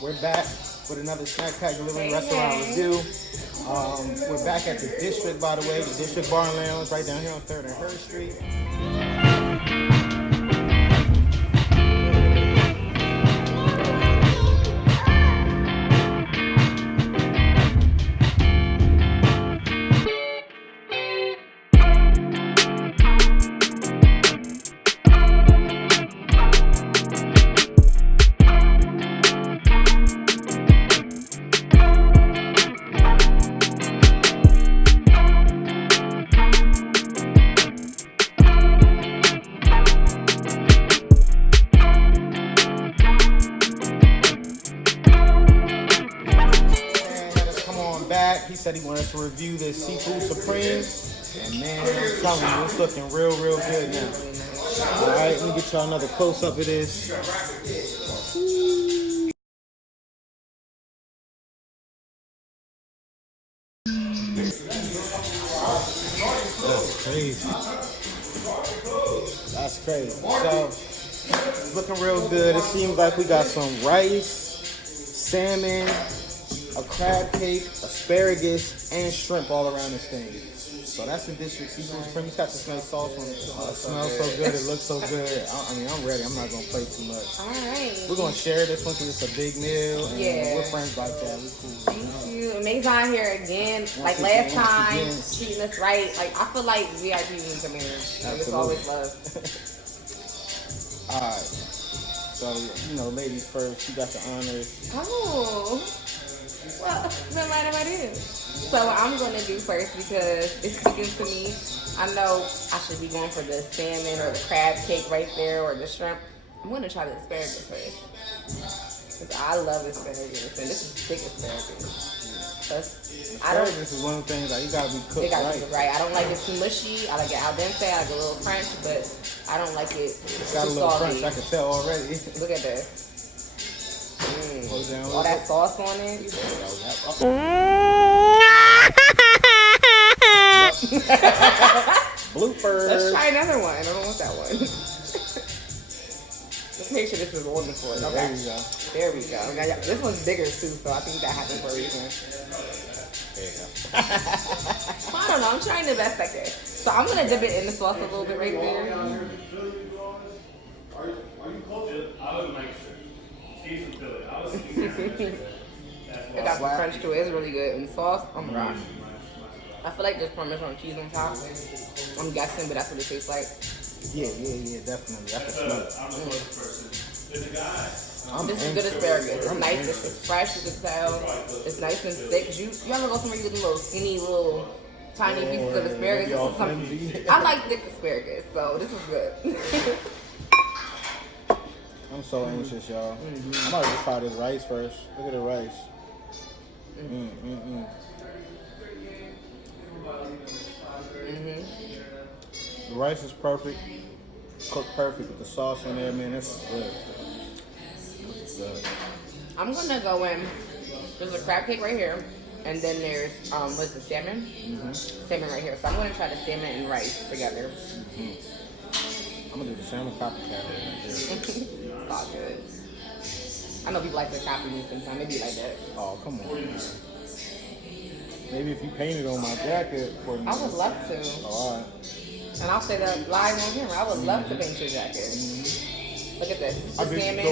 We're back with another Snack Pack Delivery Restaurant review. We're back at the District, by the way, the District Bar and Lounge right down here on 3rd and Herr Street. He said he wanted us to review this Seafood Supreme, and man, I'm telling you, it's looking real good now. Alright, let me get y'all another close-up of this. That's crazy. That's crazy. So, it's looking real good. It seems like we got some rice, salmon, a crab cake, asparagus, and shrimp all around this thing. So that's the District Seafood Supreme. It's got this nice sauce on it. It smells so good. It looks so good. I mean, I'm ready. I'm not going to play too much. All right. We're going to share this one because it's a big meal. And we're friends like that. We're cool. Thank you. Amazon here again. Like last time, treating us right. Like, I feel like VIP wins a mirror. Like, it's always love. All right. So, ladies first. You got the honors. Oh. Well, been right about it. So I'm going to do first because it's speaking to me. I know I should be going for the salmon or the crab cake right there or the shrimp. I'm going to try the asparagus first. Because I love asparagus. And this is thick asparagus. Asparagus is one of the things that you got to be cooked right. I don't like it too mushy. I like it al dente. I like a little crunch, but I don't like it It's got a little crunch. I can tell already. Look at this. All that sauce on it. Bloopers. Let's try another one. I don't want that one. Let's make sure this is wonderful. Okay. There we go. This one's bigger too, so I think that happened for a reason. There you go. I don't know. I'm trying the best I can. So I'm gonna dip it in the sauce a little bit right there. Are you close? I would make sure. It got some crunch to it. It's really good. And the sauce, oh my gosh. I feel like there's Parmesan cheese on top. I'm guessing, but that's what it tastes like. Yeah, definitely. I can smell it. This is good asparagus. It's nice. It's fresh. You can tell. It's nice and thick. You ever go somewhere you get little skinny, tiny pieces of asparagus? I like thick asparagus, so this is good. I'm so anxious, y'all. I'm about to try this rice first. Look at the rice. The rice is perfect. Cooked perfect with the sauce in there, man. This is good. I'm gonna go in. There's a crab cake right here, and then there's what's the salmon? Salmon right here. So I'm gonna try the salmon and rice together. I'm gonna do the salmon copycat right there. All good. I know people like to copy me sometimes. They be like that. Oh, come on. Maybe if you painted on my jacket for me. I would love to. Oh, all right. And I'll say that live on camera. I would love to paint your jacket. Look at this. The salmon.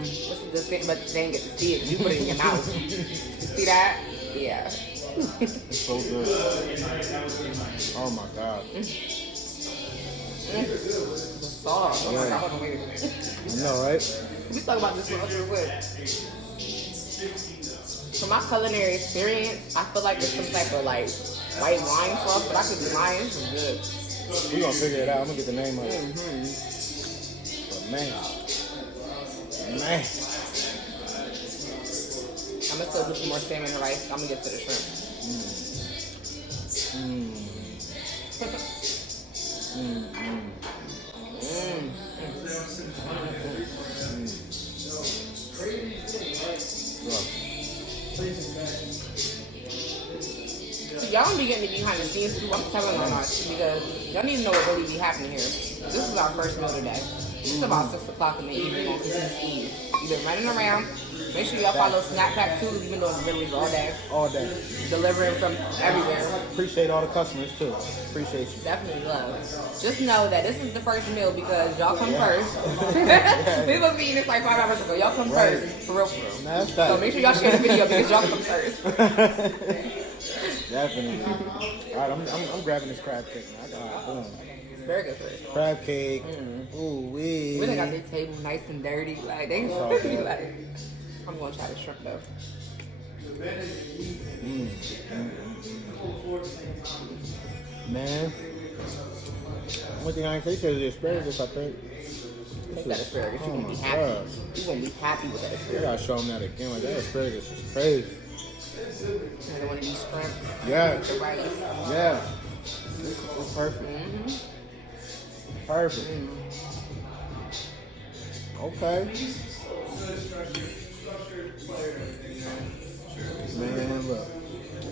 This is the salmon, but they didn't get to see it. You put it in your mouth. You see that? Yeah. It's so good. Oh my God. The sauce. Oh my God. Hold on, wait a minute. I know, right? We talk about this sauce real quick. From my culinary experience, I feel like it's some type of white wine sauce, but I could be lying. This is good. We're gonna figure it out. I'm gonna get the name of it. But man. I'm gonna still do some more salmon and rice. I'm gonna get to the shrimp. So y'all don't be getting the behind the scenes too. I'm telling y'all not because y'all need to know what really be happening here. This is our first meal today. It's about 6 o'clock in the evening on Christmas Eve. You've been running around. Make sure y'all follow Snack Pack too. We've been doing deliveries all day. All day. Delivering from everywhere. Appreciate all the customers too. Appreciate you. Definitely love. Just know that this is the first meal because y'all come first. We supposed to be eating this like 5 hours ago. Y'all come first. For real, for real. That's So make sure y'all share the video because y'all come first. Definitely. All right, I'm grabbing this crab cake. I got boom. Very good first. Crab cake. Ooh wee. We done got this table nice and dirty. Like they like. I'm gonna try the shrimp though. Man. One thing I ain't say is the asparagus, I think. Take that asparagus. You gonna be happy. You gonna be happy with that I asparagus. gotta show them that again. Like, that asparagus is crazy. Another one of these shrimp. Yeah. The rice. Yeah. It's perfect. Perfect. Okay. Man, look.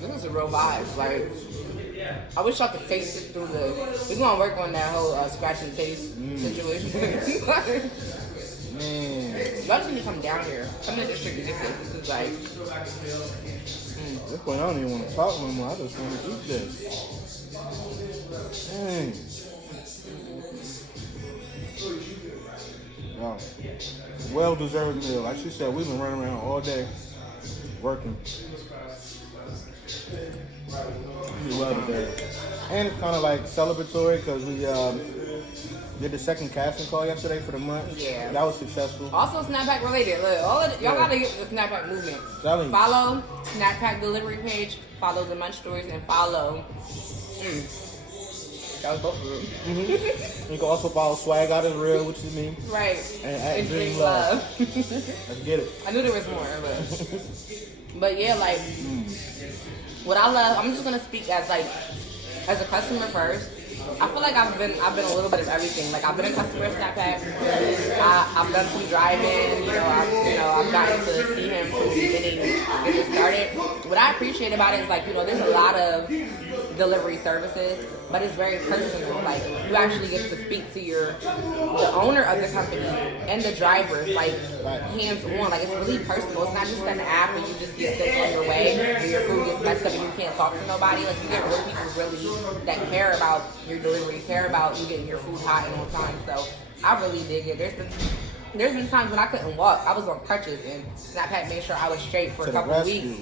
This is a real vibe. Like, I wish y'all could taste it through the. We're gonna work on that whole scratch and taste situation. Man. Y'all just need to come down here. Come to District Ridiculous. This is like. This point, I don't even want to talk no more. I just want to eat this. Wow. Well-deserved meal. Like she said, we've been running around all day working. Well-deserved. And it's kind of like celebratory because we did the second casting call yesterday for the month. Yeah. That was successful. Also, Snack Pack related. Look, all of y'all gotta get the Snack Pack movement. Telling you. Follow Snack Pack delivery page. Follow the Munch Stories and follow. That was both of them. You can also follow Swag Out is Real, which is me. Right. And at Dream Dream Love. Let's get it. I knew there was more, but yeah, like what I love. I'm just gonna speak as a customer first. I feel like I've been a little bit of everything. Like I've been a customer of Snack Pack. I've done some driving. I've gotten to see him from the beginning, get it started. What I appreciate about it is there's a lot of delivery services, but it's very personal. Like you actually get to speak to the owner of the company and the drivers, hands on. Like it's really personal. It's not just an app where you just get sent on your way and your food gets messed up and you can't talk to nobody. Like you get real people really that care about your delivery, care about you getting your food hot and on time. So I really dig it. There's been times when I couldn't walk. I was on crutches and Snack Pack made sure I was straight for a couple weeks.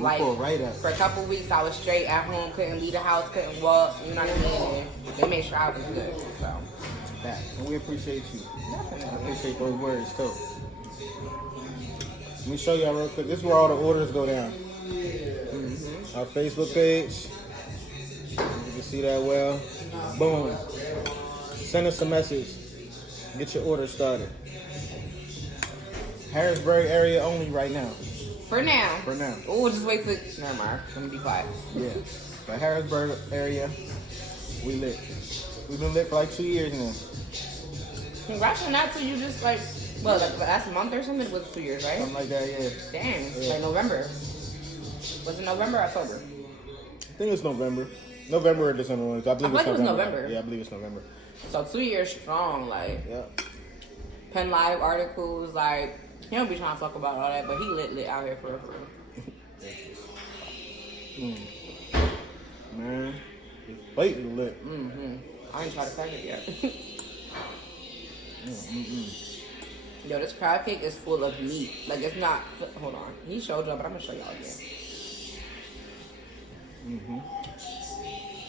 For a couple weeks I was straight at home, couldn't leave the house, couldn't walk, you know what I mean? And they made sure I was good. So And we appreciate you. definitely. I appreciate those words too. Let me show y'all real quick. This is where all the orders go down. Our Facebook page. You can see that well. Boom. Send us a message. Get your order started. Harrisburg area only right now. For now. For now. Oh, just wait for. Never mind. Let me be quiet. Yeah. The Harrisburg area, we lit. We've been lit for like 2 years now. Congrats on that too. You just last month or something? It was 2 years, right? Something like that, yeah. Dang. Yeah. Like November. Was it November or October? I think it's November. November or December. I believe it was November. Yeah, I believe it's November. So 2 years strong, Yeah. Pen Live articles, he don't be trying to talk about all that, but he lit out here for real. Man, this plate is lit. I ain't tried to pack it yet. Yo, this crab cake is full of meat. Like it's not. Hold on, he showed y'all, but I'm gonna show y'all again.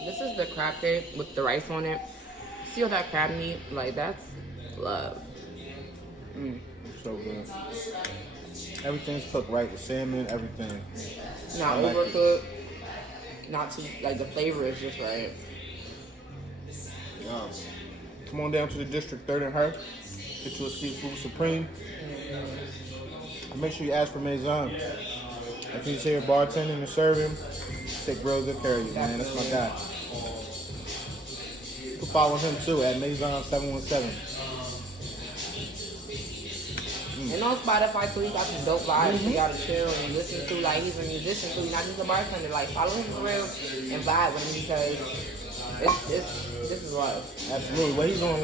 This is the crab cake with the rice on it. See all that crab meat? Like that's love. It's so good. Everything's cooked right. The salmon, everything. Not overcooked. Not too the flavor is just right. Yeah. Come on down to the District 3rd and Herr. Get you a seafood supreme. And make sure you ask for Maison. If he's here bartending and serving, take real good care of you, man. That's my guy. You can follow him too at Maison717. And on Spotify too, he got some dope vibes for y'all to chill and listen to. He's a musician too, not just a bartender. Follow him for real and vibe with him because this is love. Absolutely. Well, he's on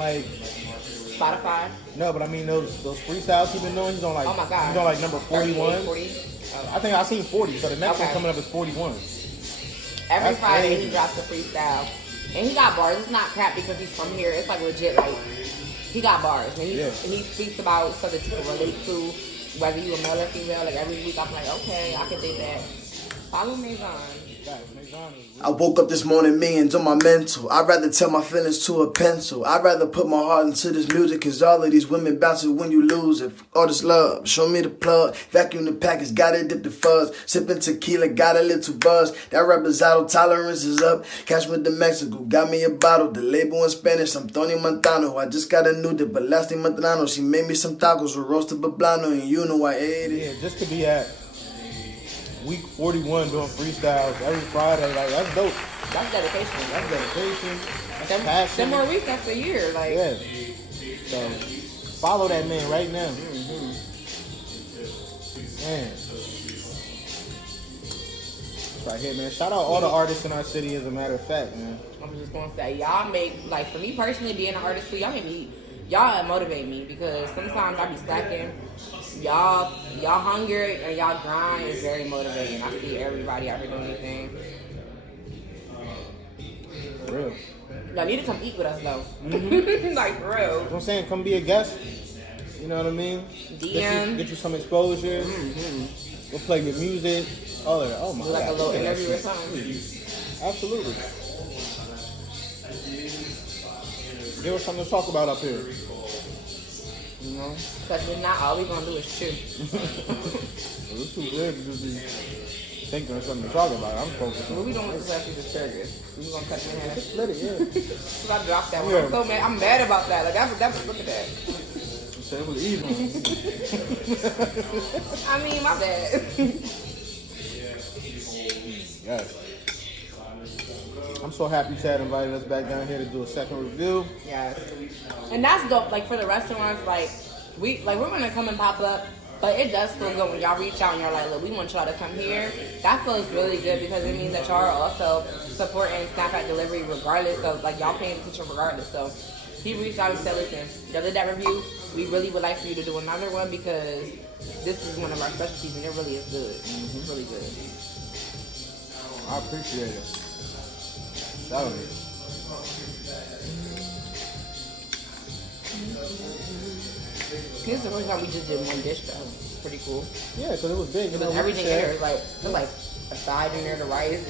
Spotify. No, but I mean those freestyles he's been doing. He's on like Oh my God. he's on like number 41. 40. I think I seen 40. So the next one Okay. coming up is 41. Every That's Friday crazy. he drops a freestyle. And he got bars. It's not crap because he's from here. It's like legit, like, he got bars. And he speaks about stuff that you can relate to, whether you a male or female. Like, every week I'm like, okay, I can dig that. Follow Maison. I woke up this morning millions on my mental. I'd rather tell my feelings to a pencil. I'd rather put my heart into this music, cause all of these women bounce it when you lose it. All this love, show me the plug. Vacuum the package, gotta dip the fuzz. Sipping tequila, got a little buzz. That reposado tolerance is up. Cash with the Mexico, got me a bottle. The label in Spanish, I'm Tony Montano. I just got a new dip, but last thing Montano. She made me some tacos with roasted poblano, and you know I ate it. Yeah, just to be at week 41 doing freestyles every Friday, like that's dope. That's dedication. That's dedication. That's 10 passion. more weeks, that's a year. Like, Yeah. So follow that man right now. Man. That's right here, man. Shout out all the artists in our city, as a matter of fact, man. I'm just gonna say, y'all make, like, for me personally, being an artist too, y'all motivate me because sometimes I be slacking. Y'all hunger and y'all grind is very motivating. I see everybody out here doing anything. For real. Y'all need to come eat with us though. Like, for real. You know what I'm saying? Come be a guest. You know what I mean? DM. Get you some exposure. We'll play your music. All of that. Oh my Do like God. a little Look at that interview or shit. something. Absolutely. Give us something to talk about up here. You know? Because we're not, all we gonna do is chew. It's too good to just be thinking of something to talk about. I'm focused What on we doing with this last piece of asparagus? We gonna cut in half. split it, yeah. So I dropped that one. Yeah. I'm so mad. I'm mad about that. Like, look at that. You said it was even. I mean, my bad. Yes. I'm so happy Chad invited us back down here to do a second review. Yes. And that's dope. Like, for the restaurants, we're gonna come and pop up, but it does feel good when y'all reach out and you're like, look, we want y'all to come here. That feels really good because it means that y'all are also supporting Snapchat delivery regardless of, like, y'all paying attention regardless. So he reached out and said, listen, y'all did that review. We really would like for you to do another one because this is one of our specialties and it really is good. It's really good. I appreciate it. Shout out. This is the first time we just did one dish though. It's pretty cool. Yeah, because it was big. It was everything in there. There's like a side in there, the rice,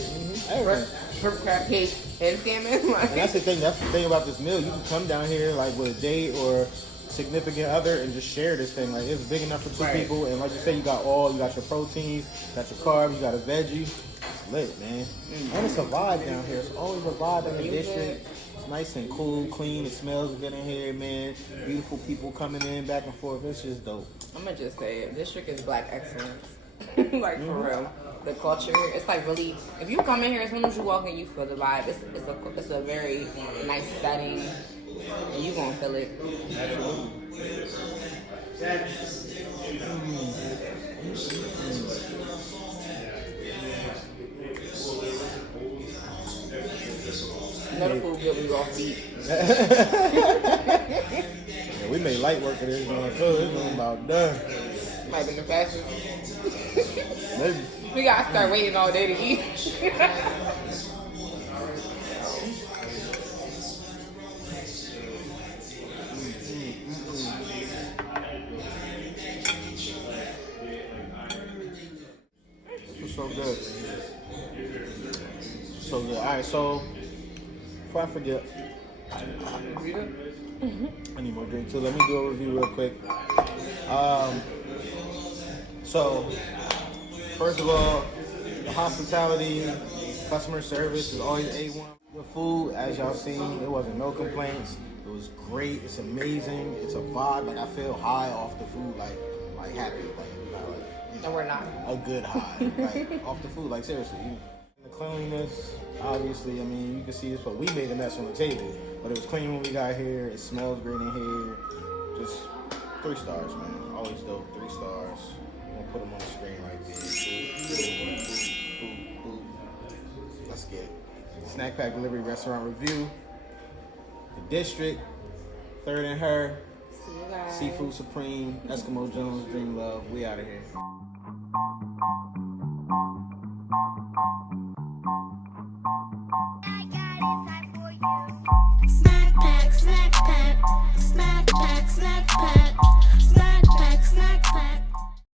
shrimp, crab cake, and salmon. Like, And that's the thing about this meal. You can come down here like with a date or significant other and just share this thing. Like, it's big enough for two Right. people, and like you say, you got your proteins, you got your carbs, you got a veggie. It's lit, man. And it's a vibe down here. It's always a vibe in the Music. district. It's nice and cool, clean. It smells good in here, man. Beautiful people coming in back and forth. It's just dope. I'm gonna just say it. District is black excellence. Like, for real. The culture here, it's like really, if you come in here, as soon as you walk in, you feel the vibe. It's a very nice setting, and you gonna feel it. You know the food good when you off beat. Yeah, we made light work of this one, so it's going about done. Might be the fastest. Maybe. We gotta start waiting all day to eat. This was so good. So good. All right, so before I forget, I need more drink too. Let me do a review real quick. So first of all, the hospitality, customer service is always A1. The food, as y'all seen, there wasn't no complaints. It was great. It's amazing. It's a vibe. Like, I feel high off the food, like happy, like not like, you No, know, we're not. a good high, like off the food. Like, seriously, the cleanliness. Obviously, I mean, you can see this, but we made a mess on the table. But it was clean when we got here. It smells great in here. Just 3 stars, man. Always dope. 3 stars. I'm gonna put them on the screen right there. Boop, boop, boop, boop. Let's get it. Snack Pack Delivery Restaurant Review. The District, 3rd and Herr, Seafood Supreme, Eskimo Jones, Dream Love. We out of here.